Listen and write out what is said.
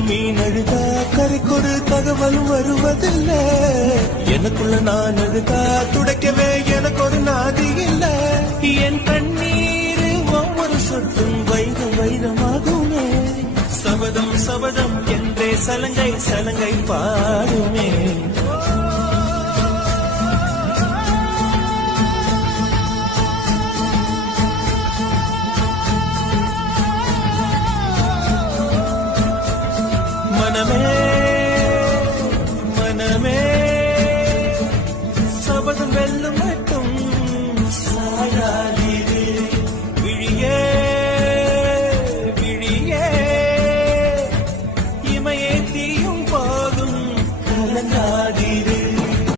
மீன் அழுதா கரைக்கொரு தகவலும் வருவதில்லை. எனக்குள்ள நான் அழுதா துடைக்கவே எனக்கு ஒரு நாதி இல்லை. என் கண்ணீர் ஒவ்வொரு சொட்டும் வைரம் வைரமாகுமே. சபதம் சபதம் என்றே சலங்கை சலங்கை பாடுமே.